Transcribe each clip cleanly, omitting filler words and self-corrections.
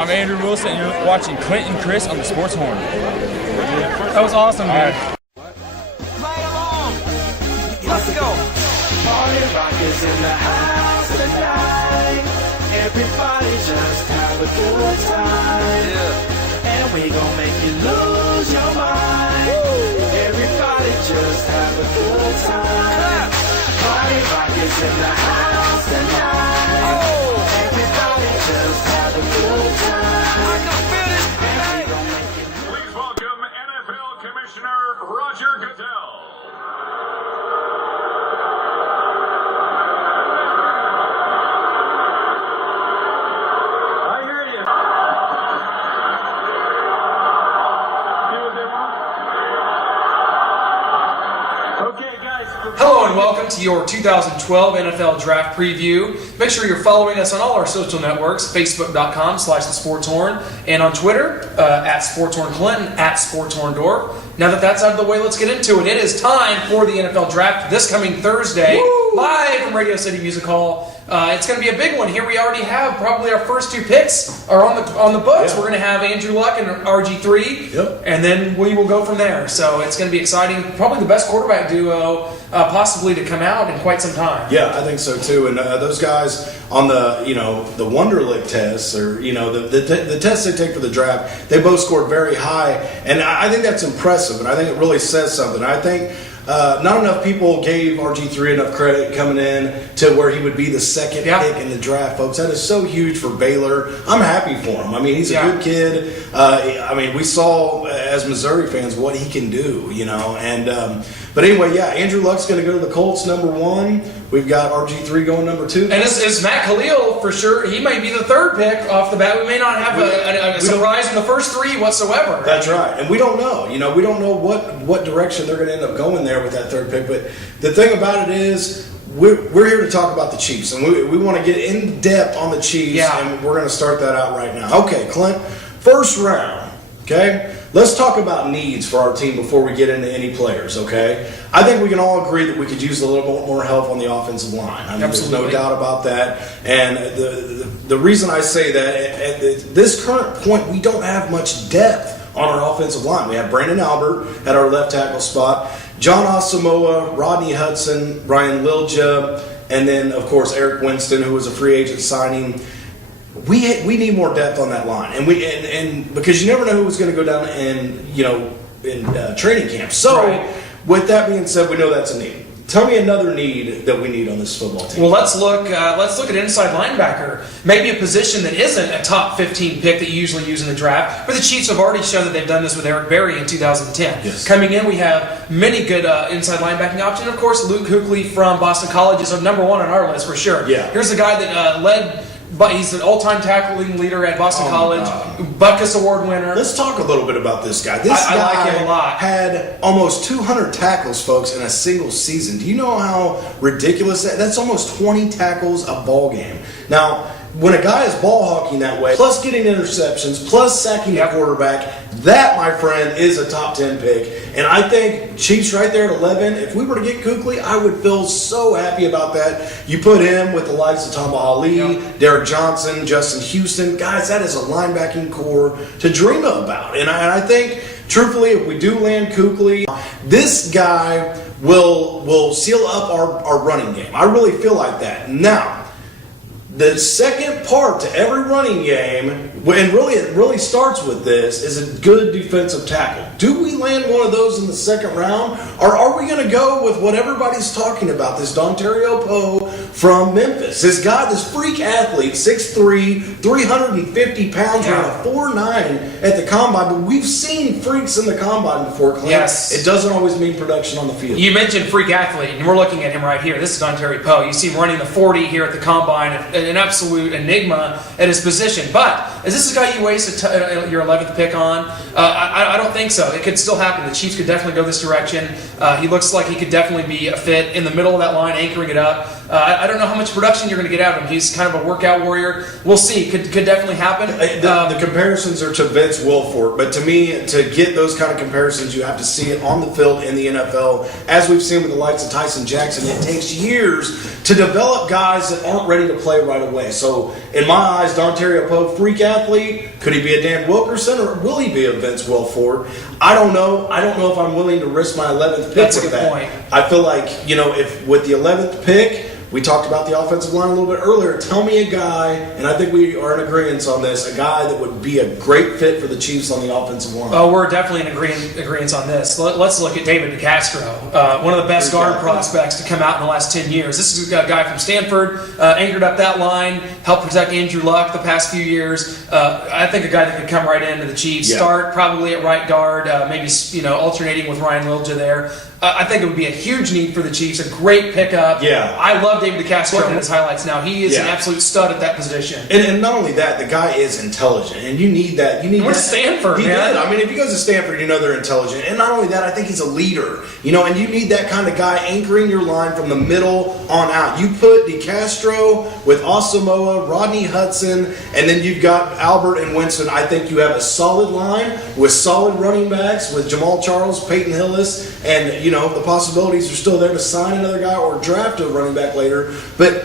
I'm Andrew Wilson, and you're watching Clint and Chris on the Sports Horn. That was awesome, dude. Right along. Let's go. Party rock is in the house tonight. Everybody just have a good time. Yeah. And we gon' make you lose your mind. Everybody just have a good time. Party rock is in the house tonight. Oh. Everybody just have a good time. I can feel this And we tonight. gon' make you Please welcome NFL Commissioner Roger Goodell. I hear you. Do what they want. Okay, guys. Hello and welcome to your 2012 NFL Draft Preview. Make sure you're following us on all our social networks, facebook.com/thesportshorn, and on Twitter, at SportshornClinton, at SportshornDorf. Now that that's out of the way, let's get into it. It is time for the NFL Draft this coming Thursday, live from Radio City Music Hall. It's going to be a big one. Here we already have probably our first two picks are on the books. Yeah. We're going to have Andrew Luck and RG3, Yep. and then we will go from there. So it's going to be exciting. Probably the best quarterback duo possibly to come out in quite some time. Yeah, I think so too. And those guys on the the Wonderlic tests, or the tests they take for the draft, they both scored very high, and I think that's impressive. And I think it really says something. I think not enough people gave RG3 enough credit coming in to where he would be the second pick in the draft, folks. That is so huge for Baylor. I'm happy for him. I mean, he's a good kid. I mean, we saw as Missouri fans what he can do, And but anyway, Andrew Luck's going to go to the Colts #1. We've got RG3 going #2. And it's Matt Khalil for sure. He might be the third pick off the bat. We may not have a surprise in the first three whatsoever. That's right. And we don't know. We don't know what direction they're going to end up going there with that third pick. But the thing about it is, we're here to talk about the Chiefs. And we want to get in depth on the Chiefs. Yeah. And we're going to start that out right now. Okay, Clint, first round. Okay? Let's talk about needs for our team before we get into any players, okay? I think we can all agree that we could use a little bit more help on the offensive line. I mean, Absolutely. there's no doubt about that. And the reason I say that, at this current point, we don't have much depth on our offensive line. We have Brandon Albert at our left tackle spot, John Asamoah, Rodney Hudson, Ryan Lilja, and then, of course, Eric Winston, who was a free agent signing. We need more depth on that line, and because you never know who's going to go down in training camp. So, with that being said, we know that's a need. Tell me another need that we need on this football team. Well, let's look at inside linebacker. Maybe a position that isn't a top 15 pick that you usually use in the draft. But the Chiefs have already shown that they've done this with Eric Berry in 2010. Yes. Coming in, we have many good inside linebacking options. Of course, Luke Kuechly from Boston College is #1 on our list for sure. Yeah. Here's a guy that led. But he's an all-time tackling leader at Boston College, God. Butkus Award winner. Let's talk a little bit about this guy. This I guy like him a lot. had almost 200 tackles, folks, in a single season. Do you know how ridiculous that's almost 20 tackles a ball game. Now, when a guy is ball hawking that way, plus getting interceptions, plus sacking the quarterback, that, my friend, is a top 10 pick. And I think Chiefs right there at 11, if we were to get Kuechly, I would feel so happy about that. You put him with the likes of Tamba Ali, Derek Johnson, Justin Houston. Guys, that is a linebacking core to dream about. And I think, truthfully, if we do land Kuechly, this guy will seal up our running game. I really feel like that. Now, the second part to every running game, and really it really starts with this, is a good defensive tackle. Do we land one of those in the second round? Or are we going to go with what everybody's talking about, this Dontario Poe from Memphis? This guy, this freak athlete, 6'3", 350 pounds, ran a 4.9 at the Combine. But we've seen freaks in the Combine before, Clint. Yes. It doesn't always mean production on the field. You mentioned freak athlete, and we're looking at him right here. This is Dontario Poe. You see him running the 40 here at the Combine, an absolute enigma at his position. But is this a guy you waste your 11th pick on? I don't think so. It could still happen. The Chiefs could definitely go this direction. He looks like he could definitely be a fit in the middle of that line, anchoring it up. I don't know how much production you're going to get out of him. He's kind of a workout warrior. We'll see. Could definitely happen. The comparisons are to Vince Wilfork, but to me, to get those kind of comparisons, you have to see it on the field in the NFL. As we've seen with the likes of Tyson Jackson, it takes years to develop guys that aren't ready to play right away. So, in my eyes, Dontario Poe, freak athlete. Could he be a Dan Wilkerson, or will he be a Vince Wilfork? I don't know. I don't know if I'm willing to risk my 11th pick. That's a with good that. point. I feel like, if with the 11th pick, we talked about the offensive line a little bit earlier. Tell me a guy, and I think we are in agreement on this, a guy that would be a great fit for the Chiefs on the offensive line. Oh, we're definitely in agreement on this. Let's look at David DeCastro, one of the best guard prospects to come out in the last 10 years. This is a guy from Stanford, anchored up that line, helped protect Andrew Luck the past few years. I think a guy that could come right into the Chiefs, start probably at right guard, maybe alternating with Ryan Wilja there. I think it would be a huge need for the Chiefs, a great pickup. Yeah. I love David DeCastro in his highlights now. He is an absolute stud at that position. And not only that, the guy is intelligent, and you need that. You need. Went to Stanford, he man. did. I mean, if he goes to Stanford, they're intelligent. And not only that, I think he's a leader. And you need that kind of guy anchoring your line from the middle on out. You put DeCastro with Asamoah, Rodney Hudson, and then you've got Albert and Winston. I think you have a solid line with solid running backs with Jamal Charles, Peyton Hillis, and the possibilities are still there to sign another guy or draft a running back later. But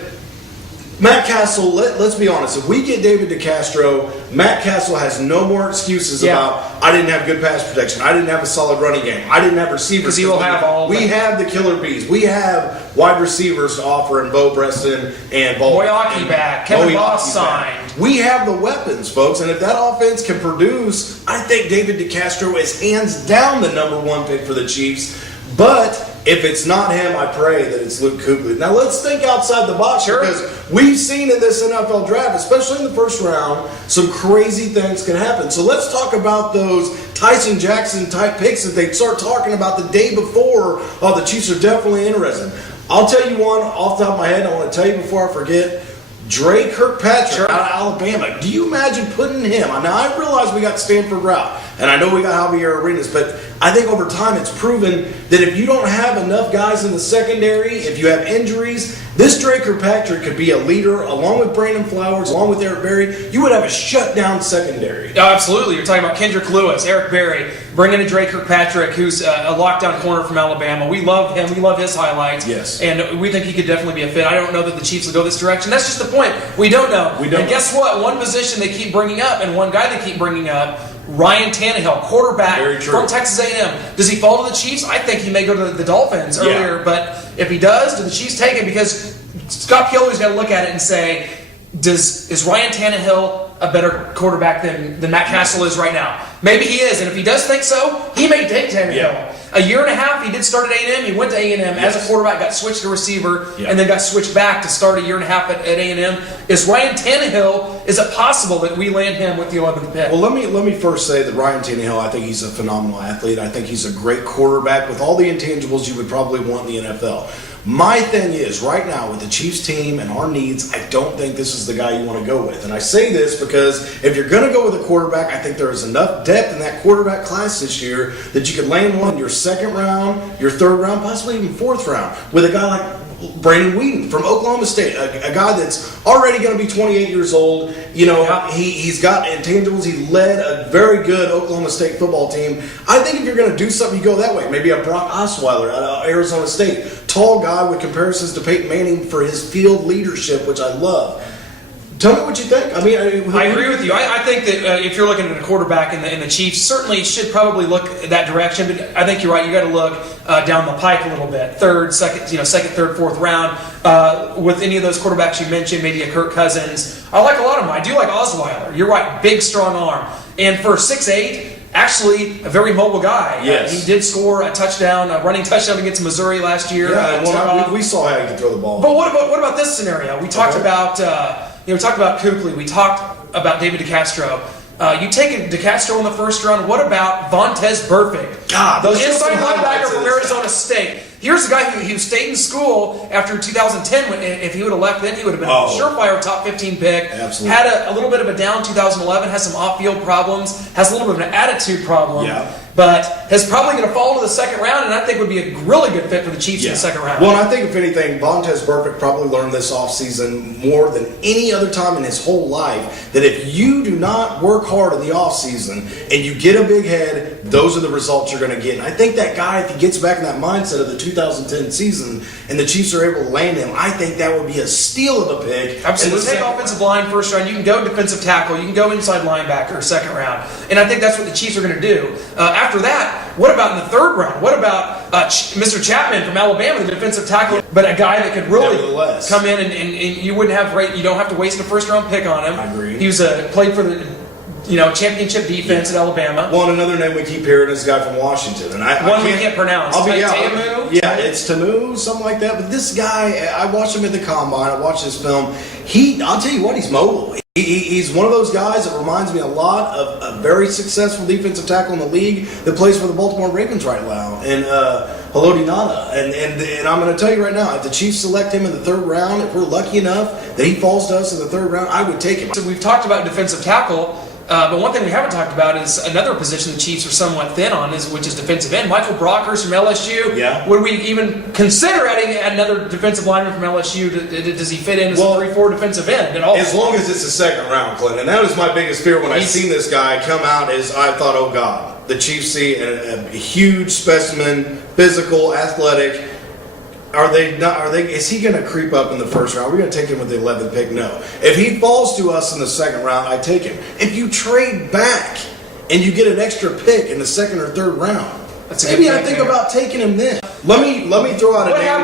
Matt Castle, let's be honest. If we get David DeCastro, Matt Castle has no more excuses about, I didn't have good pass protection, I didn't have a solid running game, I didn't have receivers. Because he will have all. We have the killer bees. We have wide receivers to offer in Bo Breston and Boyaki back. Kevin Boss signed. We have the weapons, folks, and if that offense can produce, I think David DeCastro is hands down the number one pick for the Chiefs. But if it's not him, I pray that it's Luke Kuechly. Now let's think outside the box, because we've seen in this NFL draft, especially in the first round, some crazy things can happen. So let's talk about those Tyson Jackson type picks that they start talking about the day before. Oh, the Chiefs are definitely interested. I'll tell you one off the top of my head. I want to tell you before I forget. Dre Kirkpatrick out of Alabama. Do you imagine putting him? Now, I realize we got Stanford route, and I know we got Javier Arenas, but I think over time it's proven that if you don't have enough guys in the secondary, if you have injuries, this Dre Kirkpatrick could be a leader along with Brandon Flowers, along with Eric Berry. You would have a shutdown secondary. Oh, absolutely. You're talking about Kendrick Lewis, Eric Berry, bringing in Dre Kirkpatrick, who's a lockdown corner from Alabama. We love him. We love his highlights. Yes. And we think he could definitely be a fit. I don't know that the Chiefs will go this direction. That's just the point. We don't know. We don't. And guess what? One position they keep bringing up, and one guy they keep bringing up, Ryan Tannehill, quarterback from Texas A&M. Does he fall to the Chiefs? I think he may go to the Dolphins earlier, but if he does, do the Chiefs take him? Because Scott Pioli's got to look at it and say, is Ryan Tannehill a better quarterback than Matt Castle is right now? Maybe he is, and if he does think so, he may take Tannehill. Yeah. A year and a half, he did start at A&M. He went to A&M as a quarterback, got switched to receiver, and then got switched back to start a year and a half at A&M. Is Ryan Tannehill, is it possible that we land him with the 11th pick? Well, let me first say that Ryan Tannehill, I think he's a phenomenal athlete. I think he's a great quarterback with all the intangibles you would probably want in the NFL. My thing is, right now, with the Chiefs team and our needs, I don't think this is the guy you want to go with. And I say this because if you're going to go with a quarterback, I think there is enough depth in that quarterback class this year that you could land one in your second round, your third round, possibly even fourth round, with a guy like Brandon Whedon from Oklahoma State, a guy that's already going to be 28 years old. He's got intangibles. He led a very good Oklahoma State football team. I think if you're going to do something, you go that way. Maybe a Brock Osweiler out of Arizona State. Tall guy with comparisons to Peyton Manning for his field leadership, which I love. Tell me what you think. I agree with you. I think that if you're looking at a quarterback in the Chiefs, certainly should probably look that direction. But I think you're right. You got to look down the pike a little bit. Second, third, fourth round. With any of those quarterbacks you mentioned, maybe a Kirk Cousins. I like a lot of them. I do like Osweiler. You're right. Big, strong arm. And for 6'8", actually a very mobile guy. Yes. He did score a running touchdown against Missouri last year. Yeah, we saw how he could throw the ball. But what about this scenario? We talked about we talked about Kuechly. We talked about David DeCastro. You take DeCastro in the first round. What about Vontaze Burfict? God, the inside linebacker from Arizona State. Here's a guy who stayed in school after 2010. If he would have left then, he would have been a surefire top 15 pick. Absolutely. Had a little bit of a down 2011. Has some off-field problems. Has a little bit of an attitude problem. Yeah. but is probably going to fall to the second round, and I think would be a really good fit for the Chiefs in the second round. Well, and I think if anything, Vontaze Burfict probably learned this offseason more than any other time in his whole life that if you do not work hard in the offseason and you get a big head, those are the results you're going to get. And I think that guy, if he gets back in that mindset of the 2010 season and the Chiefs are able to land him, I think that would be a steal of a pick. Absolutely. Take offensive line first round. You can go defensive tackle. You can go inside linebacker second round. And I think that's what the Chiefs are going to do. After that, what about in the third round? What about Mr. Chapman from Alabama, the defensive tackle, but a guy that could really come in and you wouldn't have you don't have to waste a first round pick on him. I agree. He was played for the championship defense at Alabama. Well, and another name we keep hearing is a guy from Washington, and we can't pronounce. Tamu? Yeah, it's Tamu, something like that. But this guy, I watched him at the combine. I watched his film. I'll tell you what, he's mobile. He's one of those guys that reminds me a lot of a very successful defensive tackle in the league that plays for the Baltimore Ravens right now, and Haloti Ngata. And I'm going to tell you right now, if the Chiefs select him in the third round, if we're lucky enough that he falls to us in the third round, I would take him. So we've talked about defensive tackle. But one thing we haven't talked about is another position the Chiefs are somewhat thin on, which is defensive end. Michael Brockers from LSU. Yeah. Would we even consider adding another defensive lineman from LSU? Does he fit in as a 3-4 defensive end at all? As long as it's a second round, Clinton. And that was my biggest fear when I seen this guy come out. Is I thought, oh God, the Chiefs see a huge specimen, physical, athletic. Is he going to creep up in the first round? We're going to take him with the 11th pick? No. If he falls to us in the second round, I take him. If you trade back and you get an extra pick in the second or third round, maybe I think about taking him then. Let me throw out a name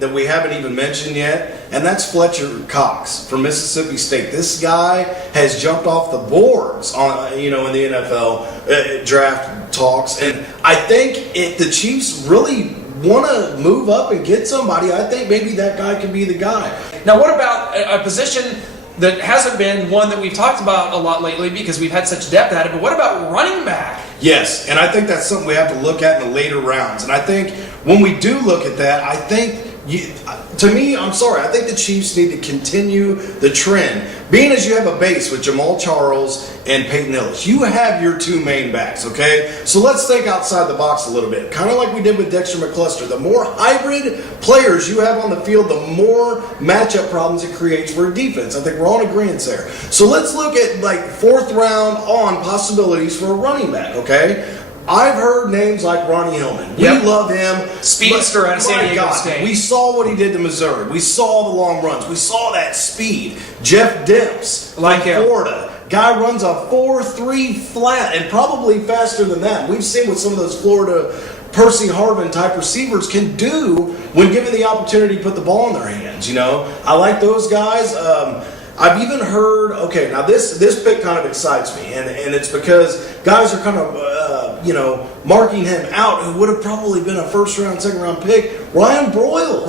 that we haven't even mentioned yet, and that's Fletcher Cox from Mississippi State. This guy has jumped off the boards in the NFL draft talks, and I think if the Chiefs really want to move up and get somebody, I think maybe that guy could be the guy. Now, what about a position that hasn't been one that we've talked about a lot lately because we've had such depth at it, but what about running back? Yes, and I think that's something we have to look at in the later rounds. And I think when we do look at that, I think I think the Chiefs need to continue the trend. Being as you have a base with Jamal Charles and Peyton Hillis, you have your two main backs, okay? So let's think outside the box a little bit. Kind of like we did with Dexter McCluster. The more hybrid players you have on the field, the more matchup problems it creates for a defense. I think we're all in agreement there. So let's look at fourth round on possibilities for a running back, okay? I've heard names like Ronnie Hillman. We love him. Speedster out of San Diego State. We saw what he did to Missouri. We saw the long runs. We saw that speed. Jeff Demps from Florida. Guy runs a 4.3 flat and probably faster than that. We've seen what some of those Florida Percy Harvin type receivers can do when given the opportunity to put the ball in their hands. I like those guys. I've even heard, now this pick kind of excites me, and it's because guys are kind of, marking him out who would have probably been a first round, second round pick. Ryan Broyles,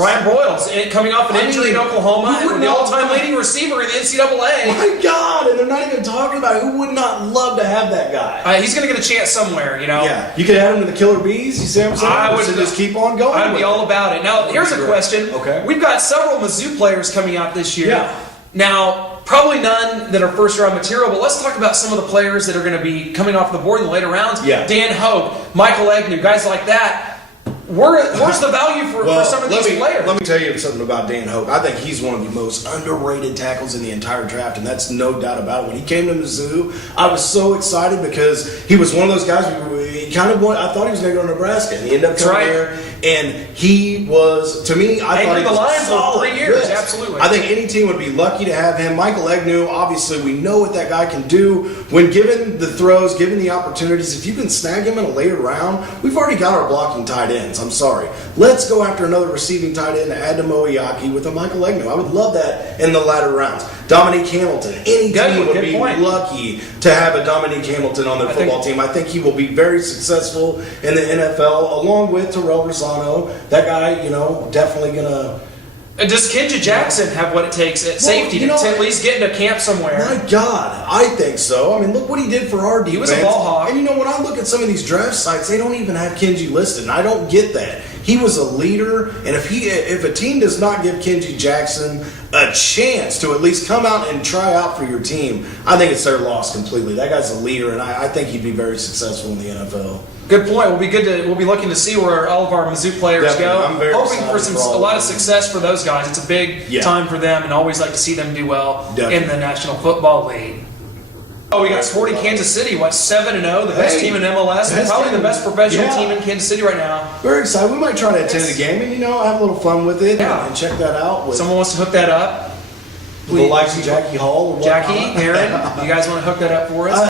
coming off an injury in Oklahoma, and the all-time leading receiver in the NCAA. My God, and they're not even talking about it. Who would not love to have that guy? He's going to get a chance somewhere, Yeah, you could add him to the Killer Bees. You see what I'm saying? I would just keep on going. I'd be all about it. Now, here's a question. Okay. We've got several Mizzou players coming out this year. Yeah. Now, probably none that are first-round material, but let's talk about some of the players that are going to be coming off the board in the later rounds. Yeah. Dan Hogue, Michael Agnew, guys like that. Where's the value for some of these players? Let me tell you something about Dan Hogue. I think he's one of the most underrated tackles in the entire draft, and that's no doubt about it. When he came to Mizzou, I was so excited because he was one of those guys I thought he was going to go to Nebraska, and he ended up coming there. And he was, to me, I thought he was the line solid. for 3 years, Yes. absolutely. I think any team would be lucky to have him. Michael Agnew, obviously, we know what that guy can do. When given the throws, given the opportunities, if you can snag him in a later round, we've already got our blocking tight ends. I'm sorry. Let's go after another receiving tight end to add to Moeaki with a Michael Agnew. I would love that in the latter rounds. Dominique Hamilton. Any team would be lucky to have a Dominique Hamilton on their football team. I think he will be very successful in the NFL, along with Terrell Rosano. That guy, definitely going to... Does Kenja Jackson have what it takes at safety to at least get into camp somewhere? My God, I think so. I mean, look what he did for our defense. He was a ball hawk. And when I look at some of these draft sites, they don't even have Kenji listed, and I don't get that. He was a leader, and if a team does not give Kenji Jackson a chance to at least come out and try out for your team, I think it's their loss completely. That guy's a leader, and I think he'd be very successful in the NFL. Good point. We'll be looking to see where all of our Mizzou players Definitely. go. I'm very Hoping for excited for all a lot of of them. success for those guys. It's a big time for them, and always like to see them do well Definitely. in the National Football League. Oh, we got Sporting Kansas City. What, 7-0, the best team in MLS, and best probably team. the best professional Yeah. team in Kansas City right now. Very excited. We might try to attend a game and have a little fun with it and check that out with Someone wants to hook that up. the likes of Jackie Hall. Or Jackie, whatnot. Aaron, you guys want to hook that up for us?